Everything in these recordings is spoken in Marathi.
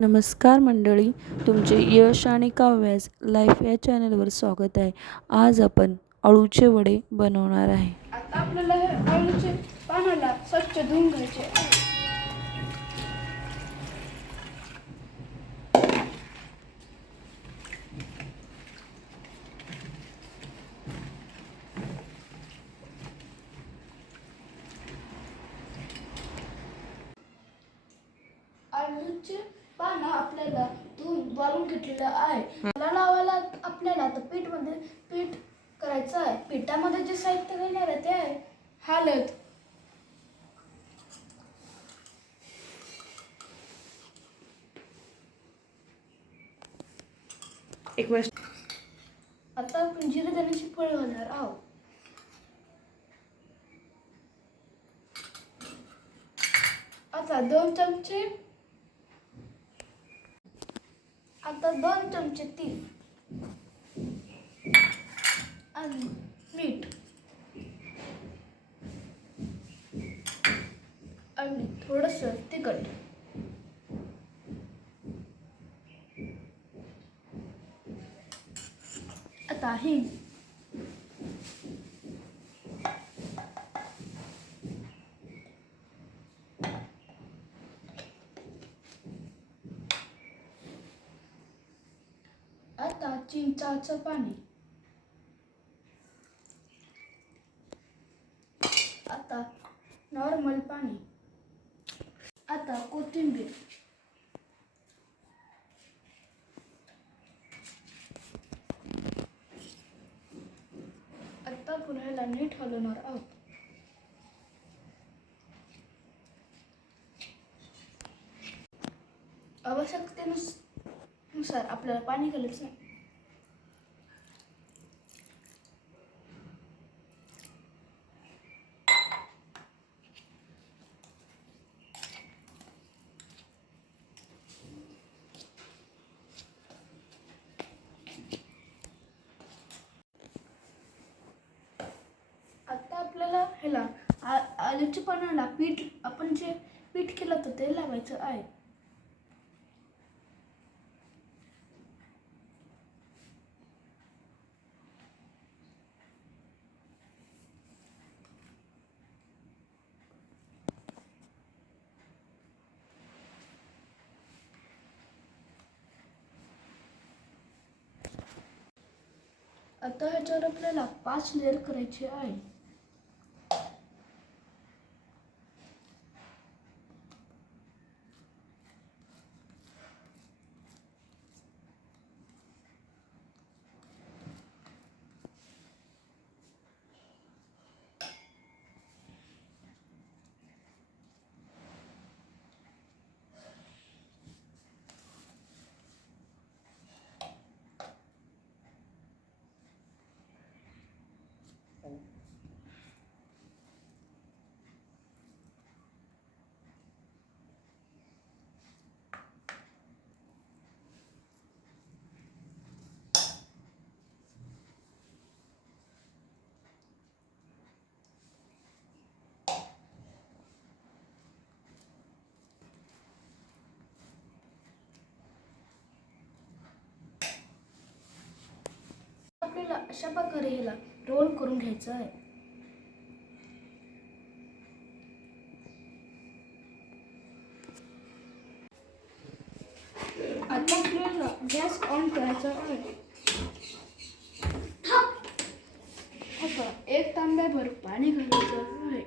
नमस्कार मंडळी तुमचे यश आणि काव्यास लाईफ या चॅनलवर स्वागत आहे. आज आपण अळूचे वडे बनवणार आहे. आता आपल्याला हे पानाला स्वच्छ धुवून घ्यायचे पानं आपल्याला धुवून वाळून घेतलेलं आहे. त्याला लावायला आपल्याला आता पीठमध्ये पीठ करायचं आहे. पिठामध्ये जे साहित्य घेणार आहे ते आहे. हळद एक वेळेस आता आपण जिरे धण्याची फळ घालणार आहोत. आता दोन चमचे आता दोन चमचे तीळ. आणि मीठ. आणि थोडस तिखट. आता हिंग आता चिंचाचं पाणी. आता नॉर्मल पाणी. आता कोथिंबीर. आता पुन्हा ह्याला नीट हलवणार आहोत. आवश्यकतेनुस- नुसार आपल्याला पाणी घालायचं आहे. आता आपल्याला ह्याला आ- पानाला पीठ आपण जे पीठ केलं होतं ते लावायचं आहे. आता ह्याच्यावर आपल्याला पाच लेअर करायचे आहे. आपल्याला अशा प्रकारे याला रोल करून घ्यायचं आहे. आता आपल्याला गॅस ऑन करायचा आहे. आता एक तांब्याभर पाणी घालायचं आहे.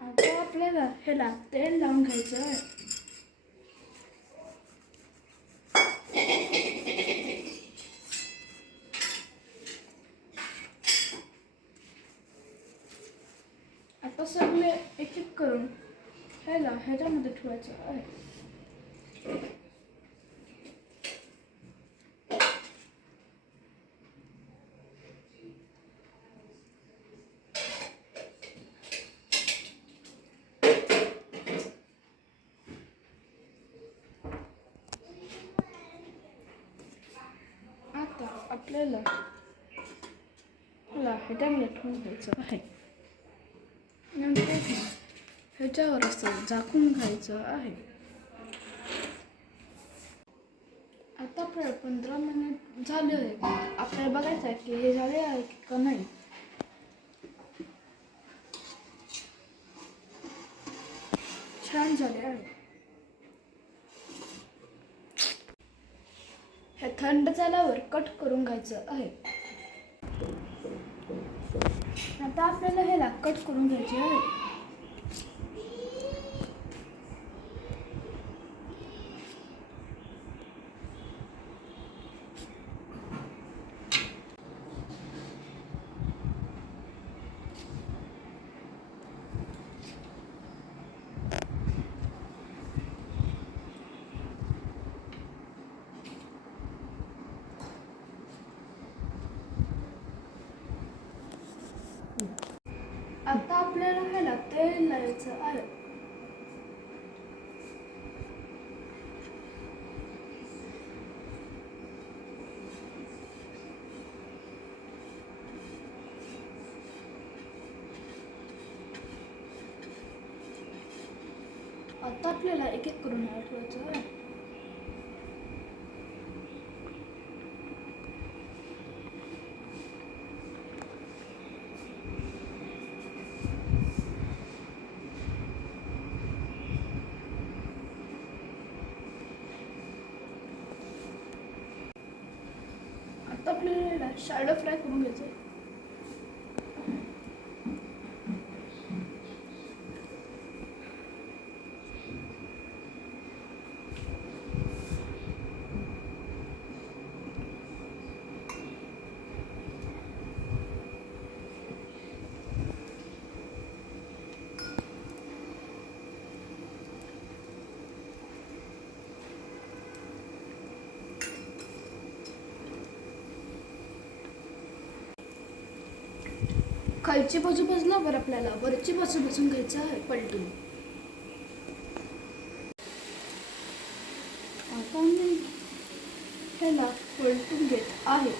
आता आपल्याला ह्याला तेल लावून घ्यायचं आहे आता चिक करून. ह्याला ह्याच्यामध्ये ठेवायचं आहे. आता आपल्याला ह्याच्यामध्ये ठेवून घ्यायचं आहे. ह्याच्यावर असं झाकून घ्यायचं आहे. आता आपल्याला पंधरा मिनिट झाले आहे आपल्याला बघायचं आहे की हे झाले आहे की का नाही. छान झाले आहे. हे थंड झाल्यावर कट करून घ्यायचं आहे. आता आपल्याला ह्याला कट करून घ्यायचे आहे आता आपल्याला ह्याला तेल लावायचं आहे आता आपल्याला एक एक करून आपल्याला शॅडो फ्राय करून घ्यायचं. आहे खालची बाजू भाजल्यावर आपल्याला. वरची बाजू भाजून घ्यायचं आहे पलटून आता मी ह्याला पलटून घेत आहे.